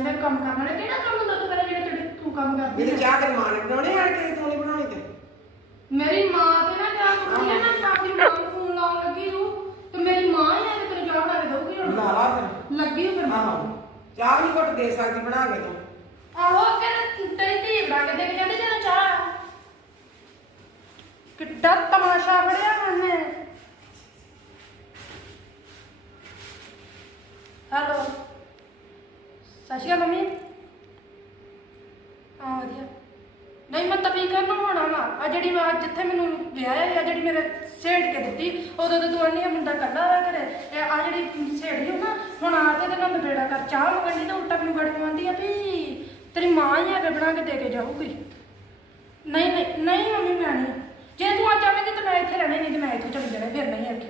ਆ ਜਾਂਦੇ ਕੰਮ ਕਰਨਾ ਨੇ ਕਿਹੜਾ ਕੰਮ ਹੁੰਦਾ ਤੂੰ ਜਿਹੜਾ ਤੇਰੇ ਤੂੰ ਕੰਮ ਕਰਦੀ ਮੇਰੀ ਆ? ਚਾਹ ਤੇਰੀ ਮਾਂ ਨੇ ਬਣਾਉਣੀ ਹੈ ਕਿ ਤੂੰ ਨਹੀਂ ਬਣਾਉਣੀ ਤੇ ਮੇਰੀ ਮਾਂ ਤੇ ਨਾ ਚਾਹ ਬਣਾਉਣੀ ਆ ਨਾ ਤਾਂ ਆਪਣੀ ਮਾਂ ਨੂੰ ਫੋਨ ਲਾਉਣ ਲੱਗੀ ਨੂੰ ਤੇ ਮੇਰੀ ਮਾਂ ਹੀ ਆ ਕਿ ਤੈਨੂੰ ਚਾਹ ਬਣਾ ਕੇ ਦਊਗੀ ਹੁਣ। ਲਾ ਲਾ ਫਿਰ। ਲੱਗੀ ਹੋਈ ਫਿਰ ਆਹੋ। ਚਾਹ ਵੀ ਘੁੱਟ ਦੇ ਸਕਦੀ ਬਣਾ ਕੇ ਤੂੰ। ਆਹੋ ਕਹਿੰਦੇ ਤੇਰੀ ਧੀ ਬਣਾ ਕੇ ਦੇ ਕੇ ਜਾਂਦੀ ਜਦੋਂ ਚਾਹ ਕਿੱਡਾ ਤਮਾਸ਼ਾ ਫੜਿਆ ਉਹਨੇ ਹੈਲੋ ਸਤਿ ਸ਼੍ਰੀ ਅਕਾਲ ਮੰਮੀ ਹਾਂ ਵਧੀਆ ਨਹੀਂ, ਮੈਂ ਤਪੀ ਕਰਨ ਹੋਣਾ ਵਾ। ਆ ਜਿਹੜੀ ਮੈਂ ਜਿੱਥੇ ਮੈਨੂੰ ਵਿਆਹਿਆ ਆ ਜਿਹੜੀ ਮੇਰੇ ਸੇੜ ਕੇ ਦਿੱਤੀ, ਉਦੋਂ ਤਾਂ ਤੂੰ ਅੰਨੀ ਮੁੰਡਾ ਕੱਢਾ ਹੋਇਆ ਘਰੇ ਇਹ ਆ ਜਿਹੜੀ ਸੇੜੀ ਹੋ ਨਾ, ਹੁਣ ਆ ਤੇ ਤੇ ਨਾ ਬੇੜਾ ਕਰ, ਚਾਹ ਮੰਗਣੀ ਤਾਂ ਉਲਟਾ ਮੈਨੂੰ ਗੜੀ ਆਉਂਦੀ ਆ ਵੀ ਤੇਰੀ ਮਾਂ ਹੀ ਆ ਕੇ ਬਣਾ ਕੇ ਦੇ ਕੇ ਜਾਊਗੀ। ਨਹੀਂ ਨਹੀਂ ਨਹੀਂ, ਮੰਮੀ, ਮੈਂ ਨਹੀਂ। ਜੇ ਤੂੰ ਅੱਜ ਆਵੇਂਗੀ ਤਾਂ ਮੈਂ ਇੱਥੇ ਰਹਿਣਾ ਨਹੀਂ, ਤੇ ਮੈਂ ਇੱਥੇ ਚਲੀ ਜਾਣਾ, ਫਿਰ ਨਹੀਂ ਆਖੀ।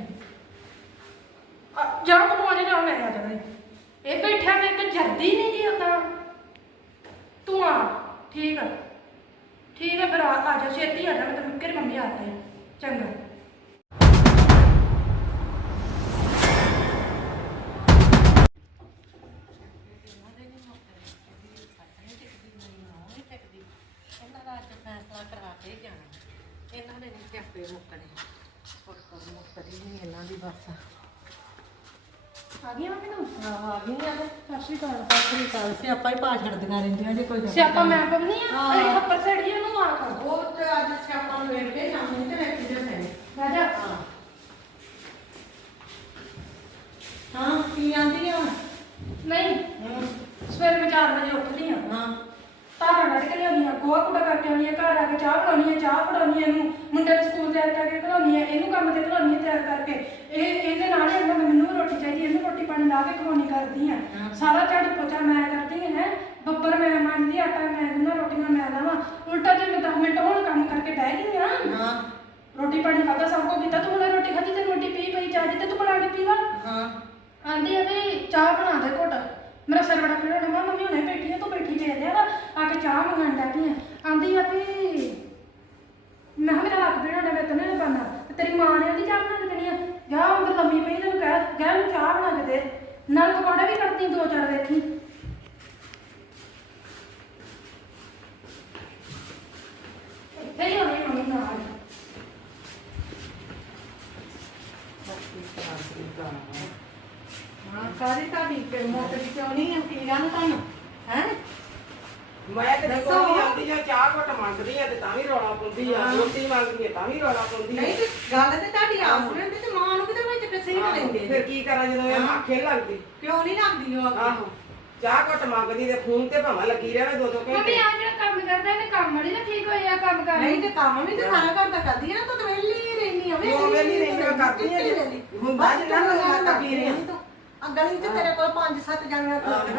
ਜਾ ਮੈਨੂੰ ਆ ਜਾ ਮੈਂ ਆ ਜਾਣਾ। ਇਹ ਬੈਠਾ ਮੈਂ ਇੱਕ ਜਰਦੀ ਨਹੀਂ ਜੀ ਉਦਾਂ ਤੂੰ ਆ, ਠੀਕ ਆ। ਠੀਕ ਹੈ ਫਿਰ ਆ ਆ ਜਾ ਛੇਤੀ ਆ ਜਾ ਮੈਂ ਤੈਨੂੰ ਕਿਰ ਮੰਮੀ ਆ। ਗਈ ਚੰਗਾ। ਆ ਗਈ ਮੰਮੀ ਤੂੰ ਆ ਆ ਗਈਆਂ ਤੇ ਸਤਿ ਸ਼੍ਰੀ ਅਕਾਲ ਸਿਆਪਾ ਹੀ ਪਾ ਛੱਡਦੀਆਂ ਰਹਿੰਦੀਆਂ ਜੇ ਕੋਈ ਸਿਆਪਾ ਮੈਂ ਪਵਨੀ ਆ। ਇਹ ਸੜੀ ਨੂੰ ਆ ਕਰ ਉਹ ਤੇ ਅੱਜ ਸਿਆਪਾ ਨੂੰ ਵੇਖ ਕੇ ਜਾਂਦੇ ਤੇ ਵੇਖ ਕੇ ਸਹੀ ਰਾਜਾ? ਹਾਂ। ਹਾਂ ਕੀ ਆਂਦੀ ਆ? ਨਹੀਂ। ਹੂੰ। ਸਵੇਰੇ ਮੈਂ 4 ਵਜੇ ਉੱਠਦੀ ਆ। ਹਾਂ। ਤਾਰਾ ਕੱਢ ਕੇ ਲਿਆਉਣੀ ਆ ਗੋਹਾ ਕੁੜਾ ਕਰਕੇ ਆਉਣੀ ਆ ਘਰ ਆ ਕੇ ਚਾਹ ਬਣਾਉਣੀ ਆ ਚਾਹ ਫੜਾਉਣੀ ਆ ਇਹਨੂੰ। ਮੁੰਡੇ ਨੂੰ ਸਕੂਲ ਤਿਆਰ ਕਰਕੇ ਘਲਾਉਣੀ ਆ ਇਹਨੂੰ ਕੰਮ ਤੇ ਘਲਾਉਣੀ ਆ ਤਿਆਰ ਕਰਕੇ। ਇਹ ਇਹਦੇ ਨਾਲ ਹੀ ਅੰਦਰ ਮੈਨੂੰ ਵੀ ਰੋਟੀ ਚਾਹੀਦੀ ਇਹਨੂੰ ਰੋਟੀ ਪਾਣੀ ਲਾ ਕੇ ਖਵਾਉਣੀ ਕਰਦੀ ਆ। ਹਾਂ। ਸਾਰਾ ਝਾੜੂ ਪੋਚਾ ਮੈਂ ਕਰਦੀ ਹੈ। ਬੱਬਰ ਮੈਂ ਮੰਨਦੀ ਆਟਾ ਮੈਂ ਗੁੰਨਾ ਰੋਟੀਆਂ ਮੈਂ ਲਾਵਾਂ। ਉਲਟਾ ਜੇ ਮੈਂ 10 ਮਿੰਟ ਹੁਣ ਕੰਮ ਕਰਕੇ ਬਹਿ ਗਈ ਆ। ਹਾਂ। ਰੋਟੀ ਪਾਣੀ ਖਾਦਾ ਸਭ ਕੋ ਕੀਤਾ ਤੂੰ ਹੁਣੇ ਰੋਟੀ ਖਾਦੀ ਤੇ ਰੋਟੀ ਪੀ ਪਈ ਚਾਹ ਤੇ ਤੂੰ ਬਣਾ ਕੇ ਪੀ ਲਾ। ਹਾਂ। ਆਂਦੀ ਆ ਵੀ ਚਾਹ ਬਣਾ ਦੇ ਘੁੱਟ। ਮੇਰਾ ਸਿਰ ਬੜਾ ਪੀੜ ਹੋਣਾ ਮੰਮੀ ਹੁਣੇ ਬੈਠੀ ਆ ਤੂੰ ਬੈਠੀ ਦੇ ਦੇ ਆ ਆ ਕੇ ਚਾਹ ਮੰਗਣ ਪਈ ਆ। ਆਂਦੀ ਆ ਵੀ ਮੈਂ ਮੇਰਾ ਲੱਕ ਪੀੜ ਹੋਣਾ ਮੈਂ ਤੈਨੂੰ ਪਾਣਾ ਤੇ ਤੇਰੀ ਮਾਂ ਨੇ ਆਂਦੀ ਚਾਹ ਬਣਾ ਕੇ ਦੇਣੀ ਆ ਜਾ ਉਹ ਲੰਮੀ ਪਈ ਤੈਨੂੰ ਕਹਿ ਕਹਿ ਨੂੰ ਚਾਹ ਬਣਾ ਕੇ ਦੇ ਨਾਲ ਪਕੌੜੇ ਵੀ ਕੱਟਦੀ ਦੋ ਚਾਰ ਵੇਖੀ ਇੱਥੇ ਹੀ ਹੋਣੀ ਮੰਮੀ ਨਾਲ ਹਾਂ ਸਾਰੀ ਤੁਹਾਡੀ ਕਿ ਮੋਟਰੀ ਕਿਉਂ ਨਹੀਂ ਆਂਦੀ ਗੱਲ ਤੁਹਾਨੂੰ ਹੈ ਮੈਂ ਤੇ ਦੱਸੋ। ਕੋਈ ਨਹੀਂ ਆਉਂਦੀ ਜਾਂ ਚਾਹ ਘੁੱਟ ਮੰਗਦੀ ਆ ਤੇ ਤਾਂ ਵੀ ਰੌਲਾ ਪਾਉਂਦੀ ਆ ਹਾਂ। ਰੋਟੀ ਮੰਗਦੀ ਆ ਤਾਂ ਵੀ ਰੌਲਾ ਪਾਉਂਦੀ ਆ ਨਹੀਂ ਤੇ ਗੱਲ ਤੇ ਤੁਹਾਡੀ ਆਸ ਰਹਿੰਦੀ ਤੇ ਮਾਂ ਨੂੰ ਕਿਤੇ ਵਿੱਚ ਪਿੱਛੇ ਹੀ ਆਹੋ, ਲੈਂਦੇ ਫਿਰ ਕੀ ਕਰਾਂ ਜਦੋਂ ਇਹ ਹਾਂ। ਆਖੇ ਲੱਗਦੀ ਕਿਉਂ ਨਹੀਂ ਰੱਖਦੀ ਉਹ ਅੱਗੇ? ਆਹੋ ਚਾਹ ਘੁੱਟ ਮੰਗਦੀ ਤੇ ਫੋਨ ਤੇ ਭਾਵੇਂ ਲੱਗੀ ਰਹੇ ਦੋ ਦੋ ਮੰਮੀ ਘੰਟੇ ਆ ਜਿਹੜਾ ਕੰਮ ਕਰਦਾ ਇਹਨੇ ਕੰਮ ਵਾਲੀ ਨਾ ਠੀਕ ਹੋਇਆ ਕੰਮ ਕਰ ਨਹੀਂ ਤੇ ਕੰਮ ਵੀ ਤੇ ਸਾਰਾ ਘਰ ਦਾ ਕਰਦੀ ਆ ਨਾ ਤੂੰ ਤਾਂ ਵਿਹਲੀ ਹੀ ਰਹਿਨੀ ਆ ਵਿਹਲੀ ਆ? ਕਰਦੀ ਆ। ਤੂੰ। ਗਲੀ ਤੇਰੇ ਕੋਲ ਪੰਜ ਸੱਤ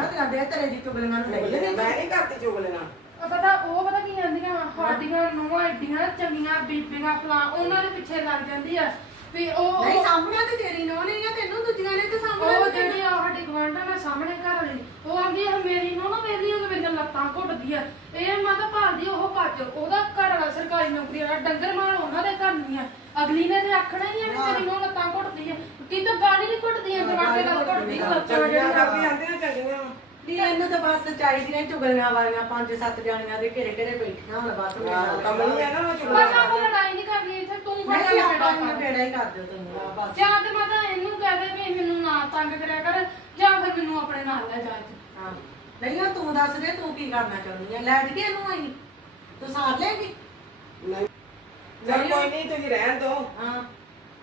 ਤੇ ਅੱਡੇ ਤੇਰੇ ਦੀ ਚੁਗਲੀਆਂ ਨੂੰ ਲਈ ਮੈਂ ਨਹੀਂ ਕਰਦੀ ਚੁਗਲੀਆਂ। ਉਹ ਪਤਾ ਉਹ ਪਤਾ ਕੀ ਜਾਂਦੀਆਂ ਸਾਡੀਆਂ ਨੂੰਹਾਂ ਏਡੀਆਂ ਚੰਗੀਆਂ ਬੀਬੀਆਂ ਫਲਾਂ ਉਹਨਾਂ ਦੇ ਪਿੱਛੇ ਲੱਗ ਜਾਂਦੀ ਆ। ਵੀ ਉਹ ਨਹੀਂ ਸਾਹਮਣੇ ਤੇ ਤੇਰੀ ਨੋ ਨਹੀਂ ਆ ਤੈਨੂੰ ਦੂਜੀਆਂ ਨੇ ਤੇ ਸਾਹਮਣੇ ਉਹ ਤੇ ਜਿਹੜੀ ਆ ਸਾਡੀ ਗਵਾਂਢਾਂ ਨਾਲ ਸਾਹਮਣੇ ਘਰ ਵਾਲੀ ਉਹ ਆਂਦੀ ਆ ਮੇਰੀ ਨੂੰ ਨਾ ਮੇਰੀ ਉਹ ਮੇਰੀਆਂ ਲੱਤਾਂ ਘੁੱਟਦੀ ਆ। ਇਹ ਮਾਤਾ ਭਾਲਦੀ ਉਹ ਭੱਜ ਉਹਦਾ ਘਰ ਵਾਲਾ ਸਰਕਾਰੀ ਨੌਕਰੀ ਵਾਲਾ ਡੰਗਰ ਮਾਲ ਉਹਨਾਂ ਦੇ ਘਰ ਨਹੀਂ ਆ। ਅਗਲੀ ਨੇ ਤੇ ਆਖਣਾ ਹੀ ਆ ਵੀ ਤੇਰੀ ਨੂੰ ਲੱਤਾਂ ਘੁੱਟਦੀ ਆ। ਕੀ ਤਾਂ ਗਾਲੀ ਨਹੀਂ ਘੁੱਟਦੀ ਆ ਜਵਾਕੇ ਨਾਲ ਘੁੱਟਦੀ ਆ। ਲੱਤਾਂ ਕਰਦੀ ਆਂਦੇ ਆ ਨਹੀਂ ਇਹਨੂੰ ਤਾਂ ਬਸ ਚਾਹੀਦੀਆਂ ਚੁਗਲੀਆਂ ਵਾਲੀਆਂ ਪੰਜ ਸੱਤ ਜਣੀਆਂ ਦੇ ਘੇਰੇ ਘੇਰੇ ਬੈਠੀਆਂ ਹੁਣ ਬਸ ਨਾਲ ਕਮਲੀ ਆ ਨਾ ਉਹ ਚੁਗਲੀਆਂ ਆਪਾਂ ਲੜਾਈ ਨਹੀਂ ਕਰਨੀ ਇੱਥੇ ਤੂੰ ਨਹੀਂ ਫੜਾ ਬੇਟਾ ਨੂੰ ਬੇੜਾ ਹੀ ਕਰ ਦਿਓ ਆ ਬਸ। ਜਾਂ ਤੇ ਮਾਤਾ ਇਹਨੂੰ ਕਹਦੇ ਵੀ ਮੈਨੂੰ ਨਾ ਤੰਗ ਕਰਿਆ ਕਰ ਜਾਂ ਫਿਰ ਮੈਨੂੰ ਆਪਣੇ ਨਾਲ ਲੈ ਜਾ ਹਾਂ। ਨਹੀਂ ਉਹ ਤੂੰ ਦੱਸ ਦੇ ਤੂੰ ਕੀ ਕਰਨਾ ਚਾਹੁੰਦੀ ਹੈ ਲੈ ਕੇ ਇਹਨੂੰ ਆਈ? ਤੂੰ ਸਾਥ ਲੈਗੀ ਨਹੀਂ। ਚੱਲ ਕੋਈ ਨਹੀਂ ਤੁਸੀਂ ਰਹਿਣ ਦੋ ਹਾਂ।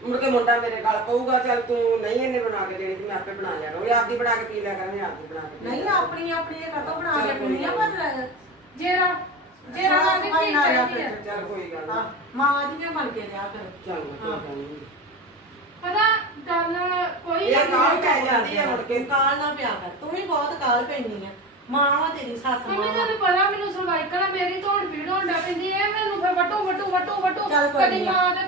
ਮੁੜ ਕੇ ਮੁੰਡਾ ਮੇਰੇ ਗੱਲ ਪਊਗਾ ਚੱਲ ਤੂੰ ਨਹੀਂ ਇਹਨੇ ਬਣਾ ਕੇ ਦੇਣੀ ਤੇ ਮੈਂ ਆਪੇ ਬਣਾ ਲਿਆ ਉਹ ਆਪਦੀ ਬਣਾ ਕੇ ਪੀ ਲਿਆ ਕਰਾਂਗੇ ਆਪਦੀ ਬਣਾ ਕੇ ਪੀ ਨਹੀਂ ਲਿਆ ਆਪਣੀ ਆਪਣੀ ਇਹ ਕਦੋਂ ਬਣਾ ਕੇ ਪੀਣੀ ਆ ਪਰ ਜੇਰਾ ਜੇਰਾ ਨਾਲ ਆ ਚਾਹੀਦੀ ਆ। ਕਰਾਂਗੇ। ਚੱਲ ਕੋਈ ਗੱਲ ਹਾਂ, ਨਹੀਂ। ਮਾਂ ਜੀ ਨੇ ਬਣ ਕੇ ਦਿਆ ਕਰ ਚੱਲ ਕੋਈ ਗੱਲ ਪਤਾ ਗੱਲ ਕੋਈ ਇਹ ਕਾਲ ਪੈ ਜਾਂਦੀ ਹੈ ਮੁੜ ਕੇ। ਕਾਲ ਨਾ ਪਿਆ ਕਰ ਤੂੰ ਹੀ ਬਹੁਤ ਕਾਲ ਪੈਣੀ ਆ। ਮਾਂ ਵਾ ਤੇਰੀ ਸੱਸ ਮਾਂ ਮੰਮੀ ਵਾ। ਤੁਹਾਨੂੰ ਪਤਾ ਮੈਨੂੰ ਸਰਵਾਈਕਲ ਆ ਮੇਰੀ ਧੌਣ ਪੀੜ ਹੋਣ ਲੱਗ ਪੈਂਦੀ ਐ ਮੈਨੂੰ ਫਿਰ ਵਟੂ ਵਟੂ ਵਟੂ ਵਟੂ ਚੱਲ ਕੋਈ ਕਦੀ ਨੀ। ਮਾਂ ਦੇ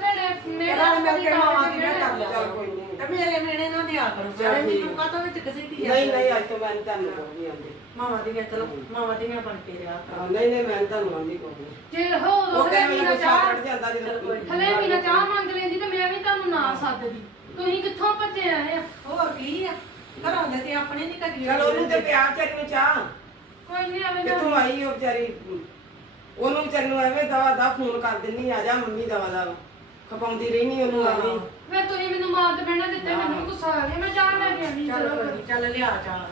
ਰਲ ਮਿਲ ਕੇ ਮਾਵਾਂ ਦੀ ਮੇਰਾ ਕਰ ਲਿਆ ਚੱਲ ਕਰੋ। ਕੋਈ ਨਹੀਂ। ਤੇ ਮੇਰੇ ਮੇਣੇ ਨਾ ਦਿਆ ਕਰੋ ਚੱਲ ਸਾਰੇ ਠੀਕ ਮੈਨੂੰ ਕਾਹਤੋਂ ਵਿੱਚ ਘਸੀਟੀ ਨਹੀਂ ਨਹੀਂ ਅੱਜ ਤੋਂ ਮੈਂ ਨੀ ਤੁਹਾਨੂੰ ਕੋਈ ਆਂਦੀ ਮਾਵਾਂ ਦੀਆਂ ਚਲੋ ਮਾਵਾਂ ਦੀਆਂ ਬਣ ਕੇ ਰਿਹਾ ਕਰੋ। ਨਹੀਂ ਨਹੀਂ ਮੈਂ ਨੀ ਤੁਹਾਨੂੰ ਆਂਦੀ ਕੋਈ ਜੇ ਹੋ ਉਹ ਦੋ ਕਹਿੰਦਾ ਮਹੀਨਾ ਗੁੱਸਾ ਚਾਹ ਚੜ ਜਾਂਦਾ ਜਦੋਂ ਹਲੇ ਮਹੀਨਾ ਚਾਹ ਮੰਗ ਲੈਂਦੀ ਤੇ ਮੈਂ ਵੀ ਤੁਹਾਨੂੰ ਨਾ ਸੱਦਦੀ। ਤੁਸੀਂ ਕਿੱਥੋਂ ਭੱਜੇ ਆਏ ਆ? ਹੋਰ ਕੀ ਆ? ਘਰਾਂ ਦੇ ਤੇ ਆਪਣੇ ਨਹੀਂ ਕਰੀ ਚਲ ਉਹਨੂੰ ਤੇ ਪਿਆਰ ਵਿਚਾਰੀ ਨੂੰ ਚਾਹ। ਕੋਈ ਨਹੀਂ ਆਵੇਂ ਕਿੱਥੋਂ ਆਈ ਉਹ ਵਿਚਾਰੀ? ਉਹਨੂੰ ਵਿਚਾਰੀ ਨੂੰ ਐਵੇਂ ਦਵਾ ਦਾ ਫੋਨ ਕਰ ਦਿੰਨੀ ਆ ਜਾ ਮੰਮੀ ਦਵਾ ਦਾ ਖਪਾਉਂਦੀ ਰਹਿਨੀ ਉਹਨੂੰ ਐਵੇਂ ਮੈਂ ਤੁਸੀਂ ਮੈਨੂੰ ਮਾਰ ਤੇ ਬਹਿਣਾ ਦਿੱਤੇ ਮੈਨੂੰ ਵੀ ਗੁੱਸਾ ਆ ਗਿਆ। ਮੈਂ ਚਾਹ ਲੈ ਕੇ ਆਣੀ ਚੱਲ ਨੀ, ਚੱਲ ਲਿਆ ਚਾਹ।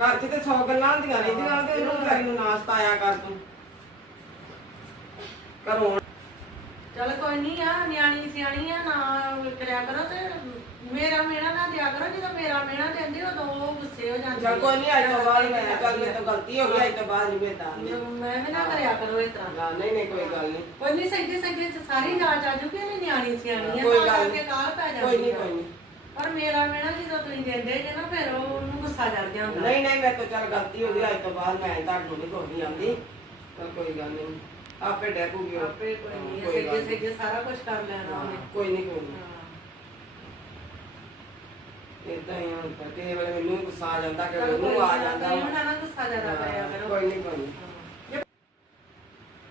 ਘਰ 'ਚ ਤੇ 100 ਗੱਲਾਂ ਹੁੰਦੀਆਂ ਰਹਿੰਦੀਆਂ ਤੇ ਉਹਨੂੰ ਵਿਚਾਰੀ ਨੂੰ ਨਾਸਤਾ ਆਇਆ ਕਰ ਤੂੰ। ਘਰੋਂ ਚੱਲ ਕੋਈ ਨਹੀਂ ਆ ਨਿਆਣੀ ਸਿਆਣੀ ਆ ਨਾ ਕਰਿਆ ਕਰੋ ਤੇ ਮੇਰਾ ਮੇਣਾ ਨਾ ਦਿਆ ਕਰੋ ਜਦੋਂ ਮੇਰਾ ਮੇਣਾ ਦਿੰਦੇ ਉਦੋਂ ਗੁੱਸੇ ਹੋ ਜਾਂਦੇ ਚੱਲ ਕੋਈ ਨਹੀਂ ਅੱਜ ਤੋਂ ਬਾਅਦ ਮੈਂ ਚੱਲ ਮੇਰੇ ਤੋਂ ਗਲਤੀ ਹੋ ਗਈ ਅੱਜ ਤੋਂ ਬਾਅਦ ਨਹੀਂ ਮੈਂ ਤਾਂ। ਮੈਂ ਵੀ ਨਾ ਕਰਿਆ ਕਰੋ ਇਸ ਤਰ੍ਹਾਂ। ਨਾ ਨਹੀਂ ਨਹੀਂ ਕੋਈ ਗੱਲ ਨਹੀਂ ਕੋਈ ਨਹੀਂ ਸੱਜੇ ਸੱਜੇ ਚ ਸਾਰੀ ਜਾਚ ਆ ਜੂਗੀ ਇਹਨੇ ਨਿਆਣੀ ਸਿਆਣੀ ਆ ਕੋਈ ਤਾਂ ਗੱਲ ਕਰਕੇ ਨੀ। ਕਾਲ ਪੈ ਕੋਈ ਜਾਂਦੀ ਨਹੀਂ ਆ। ਕੋਈ ਨਹੀਂ ਪਰ ਮੇਰਾ ਮੇਣਾ ਜਦੋਂ ਤੁਸੀਂ ਦਿੰਦੇ ਜੇ ਨਾ ਫਿਰ ਉਹਨੂੰ ਗੁੱਸਾ ਚੜ ਜਾਂਦਾ ਨਹੀਂ ਨਹੀਂ ਮੈਂ ਤਾਂ ਚੱਲ ਗਲਤੀ ਹੋ ਗਈ ਅੱਜ ਤੋਂ ਬਾਅਦ ਮੈਂ ਤੁਹਾਨੂੰ ਨਹੀਂ ਕੋਈ ਗੱਲ ਨਹੀਂ ਆਪੇ ਡੈਪੂਗੀ। ਆਪੇ ਕੋਈ ਨਹੀਂ ਸੱਜੇ ਸੱਜੇ ਸਾਰਾ ਕੁਝ ਕਰ ਲੈਣਾ ਕੋਈ ਨਹੀਂ ਕੋਈ ਨਹੀਂ। ਇਦਾਂ ਹੀ ਹੁਣ ਤਾਂ। ਕਿਸੇ ਵੇਲੇ ਮੈਨੂੰ ਵੀ ਗੁੱਸਾ ਆ ਜਾਂਦਾ ਕਿ ਚੱਲ ਕੋਈ ਉਹਨੂੰ ਆ ਨੀ, ਜਾਂਦਾ। ਤੁਸੀਂ ਉਹਨਾਂ ਨਾਲ ਗੁੱਸਾ ਜ਼ਿਆਦਾ ਕਰਿਆ ਕਰੋ। ਕੋਈ ਨਹੀਂ ਕੋਈ ਨਹੀਂ।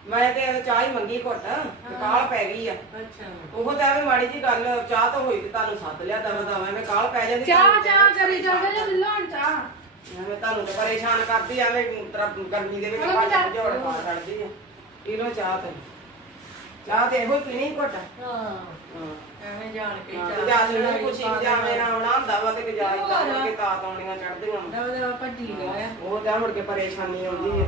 ਮੈਂ ਤੇ ਚਾਹ ਹੀ ਮੰਗੀ ਘੁੱਟ ਤੇ ਕਾਲ ਪੈ ਗਈ ਆ। ਅੱਛਾ। ਉਹ ਤਾਂ ਐਵੇਂ ਮਾੜੀ ਜੀ ਗੱਲ ਚਾਹ ਤਾਂ ਹੋਈ ਤੇ ਤੁਹਾਨੂੰ ਸੱਦ ਲਿਆ ਦਵਾ ਦਵਾ। ਐਵੇਂ ਕਾਲ ਪੈ ਜਾਂਦੀ ਚਾਹ ਚਾਹ ਕਰੀ ਜਾਂਦੇ ਜੇ ਮਿਲਣ ਚਾਹ। ਐਵੇਂ ਤੁਹਾਨੂੰ ਤਾਂ ਪਰੇਸ਼ਾਨ ਕਰਦੀ ਆ, ਐਵੇਂ ਤਰਾ ਗਰਮੀ ਦੇ ਵਿੱਚ ਚਲੋ ਬਾਹਰ ਚਾਹ ਜੋੜ ਪਾ ਛੱਡਦੀ ਆ। ਪੀ ਲਓ ਚਾਹ ਤੇ। ਚਾਹ ਤੇ ਇਹੋ ਹੀ ਪੀਣੀ ਘੁੱਟ। ਹਾਂ। ਐਵੇਂ ਜਾਣ ਕੇ ਤੇ ਜਾ ਲੈਣਾ ਕੁਛ ਜਾਵੇਂ ਨਾ ਆਉਣਾ ਹੁੰਦਾ ਵਾ ਤੇ ਕਿ ਜਾ। ਇਦਾਂ ਕਿ ਤਾਤ ਆਉਣੀਆਂ ਚੜਦੀਆਂ ਦਵਾ ਦਵਾ ਭੱਜੀ ਗਿਆ ਉਹ ਤਾਂ ਮੁੜ ਕੇ ਪਰੇਸ਼ਾਨੀ ਆਉਂਦੀ ਹੈ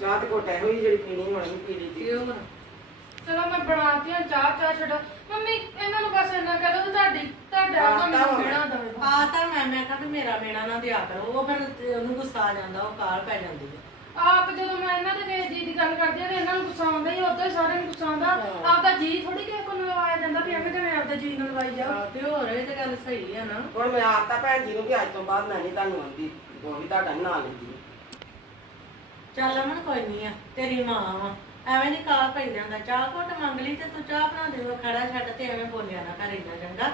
ਚਾਹ ਤੇ ਘੁੱਟ ਇਹੋ ਹੀ ਜਿਹੜੀ ਪੀਣੀ ਹੋਣੀ ਪੀ ਲਈ ਦੀ ਹੋਰ ਚਲੋ ਮੈਂ ਬਣਾਤੀ ਆ ਚਾਹ ਚਾਹ ਛੱਡੋ। ਮੰਮੀ ਇਹਨਾਂ ਨੂੰ ਬਸ ਇੰਨਾ ਕਹਿ ਦੋ ਤੁਹਾਡੀ ਤੁਹਾਡਾ ਤਾਂ ਮੈਨੂੰ। ਕਹਿਣਾ ਦਵੇ। ਆ ਤਾਂ ਮੈਂ ਮੈਂ ਕਹਿੰਦਾ ਮੇਰਾ ਮੇਣਾ ਨਾ ਦਿਆ ਕਰੋ। ਉਹ ਫਿਰ ਉਹਨੂੰ ਗੁੱਸਾ ਆ ਜਾਂਦਾ ਉਹ ਕਾਲ ਪੈ ਜਾਂਦੀ ਹੈ ਆਪ ਜਦੋਂ ਮੈਂ ਇਹਨਾਂ ਦੇ ਜੀ ਦੀ ਗੱਲ ਕਰਦੀ ਆ ਤੇ ਇਹਨਾਂ ਨੂੰ ਗੁੱਸਾ ਆਉਂਦਾ ਹੀ ਉਦੋਂ ਹੀ ਸਾਰਿਆਂ ਨੂੰ ਗੁੱਸਾ ਆਉਂਦਾ। ਆਪਦਾ ਜੀ ਥੋੜੀ ਕਿਸੇ ਕੋਲ ਲਵਾਇਆ ਜਾਂਦਾ ਵੀ ਐਵੇਂ ਕਿਵੇਂ ਆਪਦਾ ਜੀ ਨੂੰ ਲਵਾਈ ਜਾਓ। ਹਾਂ, ਤੇ ਹੋਰ ਇਹ ਤੇ ਗੱਲ ਸਹੀ ਆ ਨਾ। ਹੁਣ ਮੈਂ ਆਤਾ ਭੈਣ ਜੀ ਨੂੰ ਕਿ ਅੱਜ ਤੋਂ ਬਾਅਦ ਮੈਂ ਨਹੀਂ ਤੁਹਾਨੂੰ ਆਉਂਦੀ ਉਹ ਵੀ ਤੁਹਾਡਾ ਨੀ ਲੈਂਦੀ ਚੱਲ ਅਮਨ ਕੋਈ ਨਹੀਂ ਆ ਤੇਰੀ ਮਾਂ ਵਾ। ਐਵੇਂ ਨਹੀਂ ਕਾਲ ਪਈ ਜਾਂਦਾ ਚਾਹ ਘੁੱਟ ਮੰਗ ਲਈ ਤੇ ਤੂੰ ਚਾਹ ਬਣਾ ਦੇ ਖੜਾ ਛੱਡ ਤੇ ਐਵੇਂ ਬੋਲਿਆ ਨਾ ਕਰ ਇੰਨਾ ਚੰਗਾ।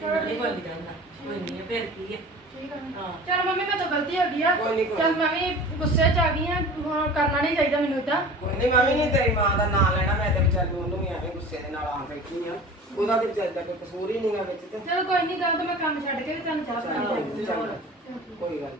ਚਲੋ ਚਲੋ ਨਹੀਂ ਠੀਕ ਆ। ਬੋਲੀ ਜਾਂਦਾ ਕੋਈ ਨਹੀਂ ਫਿਰ ਕੀ ਹੈ ਠੀਕ ਆ। ਹਾਂ। ਚਲ ਮੰਮੀ ਮੈਂ ਤਾਂ ਗਲਤੀ ਹੋ ਗਈ ਆ ਕੋਈ ਚਲ। ਮੈਂ ਵੀ ਗੁੱਸੇ 'ਚ ਆ ਗਈ ਆ ਹੁਣ ਕਰਨਾ ਨਹੀਂ ਚਾਹੀਦਾ ਮੈਨੂੰ ਇਦਾਂ ਕੋਈ ਨਹੀਂ ਮੈਂ ਵੀ ਨਹੀਂ ਤੇਰੀ ਮਾਂ ਦਾ ਨਾਂ ਲੈਣਾ ਮੈਂ ਤੇ ਵਿਚਾਰੀ ਉਹਨੂੰ ਵੀ ਐਵੇਂ ਗੁੱਸੇ ਦੇ ਨਾਲ ਆ ਬੈਠੀ ਆ ਉਹਦਾ ਤੇ ਵਿਚਾਰੀ ਦਾ ਕੋਈ ਕਸੂਰ ਹੀ ਨਹੀਂਗਾ ਵਿੱਚ ਤੇ ਚਲ ਕੋਈ ਨਹੀਂ ਗੱਲ ਤਾਂ ਮੈਂ ਕੰਮ ਛੱਡ ਕੇ ਵੀ ਤੁਹਾਨੂੰ ਚਾਹ ਬਣਾ ਕੋਈ ਦੇ ਚੱਲ। ਕੋਈ ਗੱਲ ਨੀ।